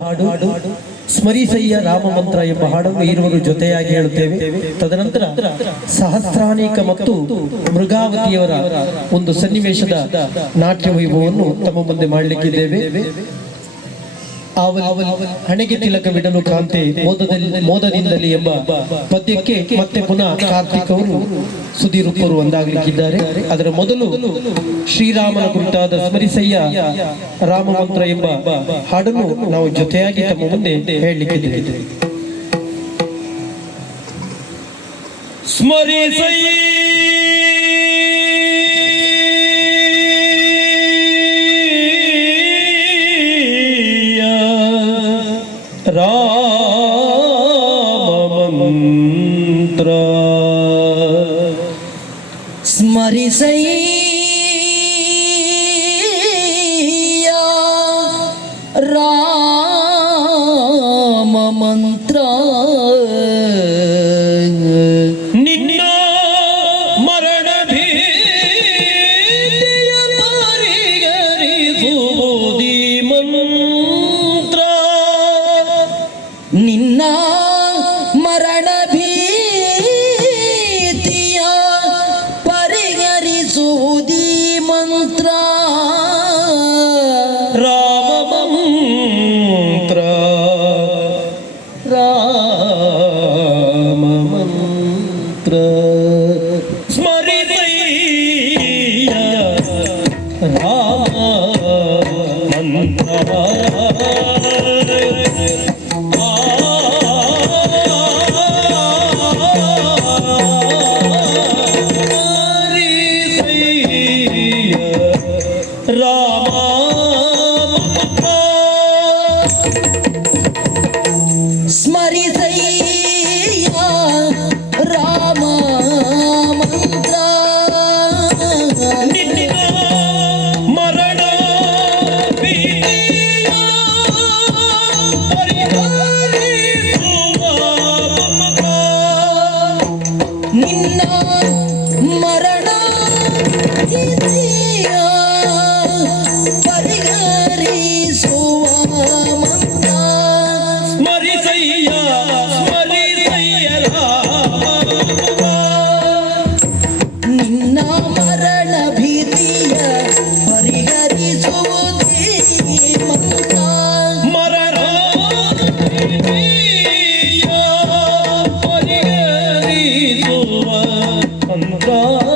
ಹಾಡು ಸ್ಮರಿಸಯ್ಯ ರಾಮ ಮಂತ್ರ ಎಂಬ ಹಾಡನ್ನು ಇರುವರು ಜೊತೆಯಾಗಿ ಹೇಳುತ್ತೇವೆ. ತದನಂತರ ಸಹಸ್ರಾನೇಕ ಮತ್ತು ಮೃಗಾವತಿಯವರ ಒಂದು ಸನ್ನಿವೇಶದ ನಾಟ್ಯ ವೈಭವವನ್ನು ತಮ್ಮ ಮುಂದೆ ಮಾಡಲಿಕ್ಕಿದ್ದೇವೆ. ಹಣೆಗೆ ತಿಲಕ ಬಿಡಲು ಕಾಂತೆ ಮೋದದಿಂದಲೇ ಎಂಬ ಪದ್ಯಕ್ಕೆ ಮತ್ತೆ ಪುನಃ ಕಾರ್ತಿಕ್ ಅವರು ಸುಧೀರುಪ್ಪರು ಒಂದಾಗಲಿಕ್ಕಿದ್ದಾರೆ. ಅದರ ಮೊದಲು ಶ್ರೀರಾಮನ ಕುರಿತಾದ ಸ್ಮರಿಸಯ್ಯ ರಾಮ ಮಂತ್ರ ಎಂಬ ಹಾಡನ್ನು ನಾವು ಜೊತೆಯಾಗಿ ತಮ್ಮ ಮುಂದೆ ಹೇಳಲಿಕ್ಕಿದ್ದೇವೆ. ಸ್ಮರಿಸಯ್ಯ राममन्त्र स्मरिसैया राममन्त्र ನಿನ್ನ ಮರಣ ಭೀತಿಯ ಪರಿಹರಿಸುವುದೀ ಮಂತ್ರ. ರಾಮ ಮಂತ್ರ. ರಾಮ say চন্দ্র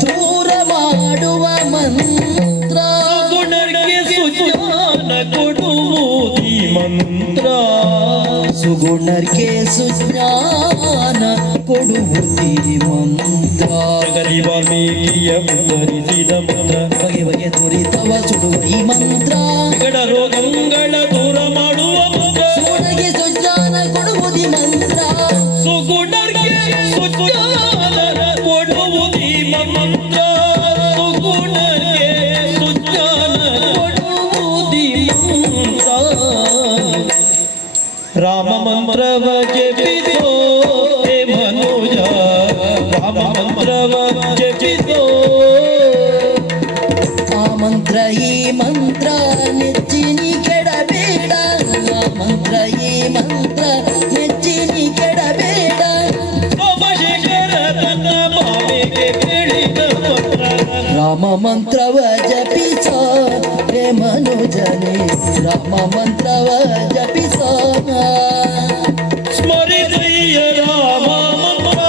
ದೂರ ಮಾಡುವ ಮಂತ್ರ. ಕೊಡುವುದಿ ಮಂತ್ರ. ಸುಗುಣರ್ಗೆ ಸುಜ್ಞಾನ ಕೊಡುವುದೇ ಮಂತ್ರ ಜಗದಿ ವಾಲ್ಮೀಕಿಯ ಉತ್ತರಿಸಿದ ಮಂತ್ರ ಬಗೆ ಬಗೆ ದುರಿತವ ಸುಡುವ ಈ ಮಂತ್ರ. ವಿಗಡ ರೋಗಗಳ ದೂರ ಮಾಡುವ ಮಂತ್ರ ಸುಗುಣಗೆ ಸುಜ್ಞಾನ ಕೊಡುವುದಿ ಮಂತ್ರ. ಸುಗುಣಕ್ಕೆ ಸುಜ್ಞಾನ राम मंत्र जपितो हे मनुजा राम मंत्र जपितो ಆ ಮಂತ್ರ ಈ ಮಂತ್ರ ನೆಚ್ಚಿನಿ ಕೆಡಬೇಡ ಆ ಮಂತ್ರ ಈ ಮಂತ್ರ ನೆಚ್ಚಿನಿ ಕೆಡಬೇಡ ರಾಮ ಮಂತ್ರವ ಜಪಿಸೋ ರೇ ಮನುಜನೆ ರಾಮ ಮಂತ್ರವ ಜಪಿಸ ಸ್ಮರಿಸಯ್ಯ ರಾಮ ಮಂತ್ರ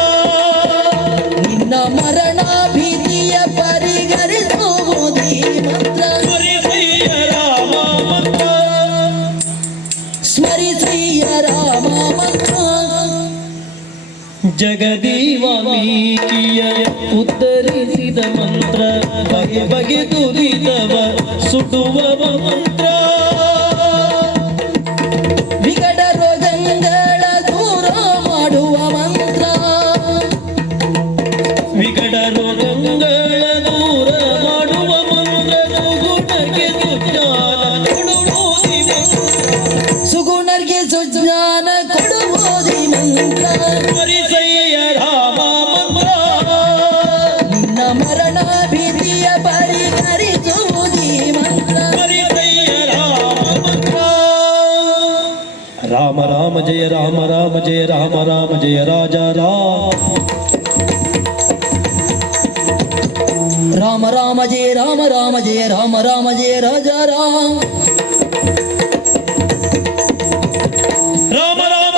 ನಿನ್ನ ಮರಣ ಭೀತಿಯ ಪರಿಗರಿಸುವುದೀ ಮಂತ್ರ ಸ್ಮರಿಸಯ್ಯ ರಾಮ ಮಂತ್ರ ಸ್ಮರಿಸಯ್ಯ ರಾಮ ಮಂತ್ರ ಜಗದೀವಾಲ್ಮೀಕಿಯ ಉತ್ತರಿಸಿದ ಮಂತ್ರ ಬಗೆ ಬಗೆ ದುರಿದವ ಸುಡುವ ಮಂತ್ರ. ವಿಕಟ ರೋಗಗಳ ದೂರ ಮಾಡುವ ಮಂತ್ರ. ವಿಕಟ ರೋಗಗಳ ದೂರ ಮಾಡುವ ಮಂತ್ರ. ಸುಗುಣಕ್ಕೆ రామ రామ జయ రామ రామ జయ రామ రామ జయ రాజా రామ రామ రామ జయ రామ రామ జయ రామ రామ జయ రాజా రామ రామ రామ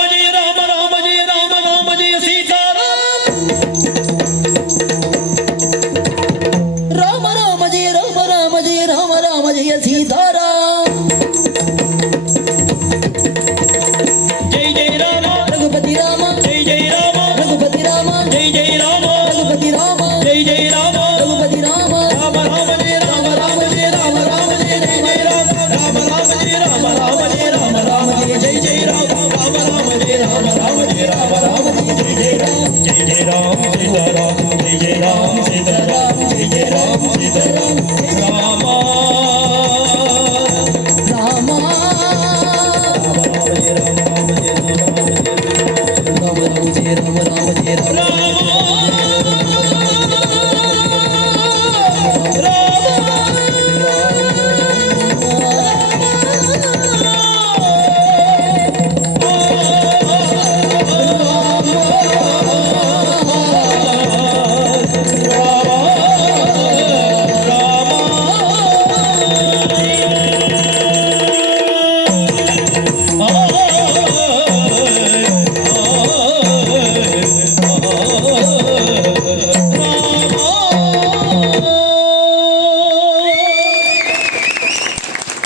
జయ రామ రామ జయ రామ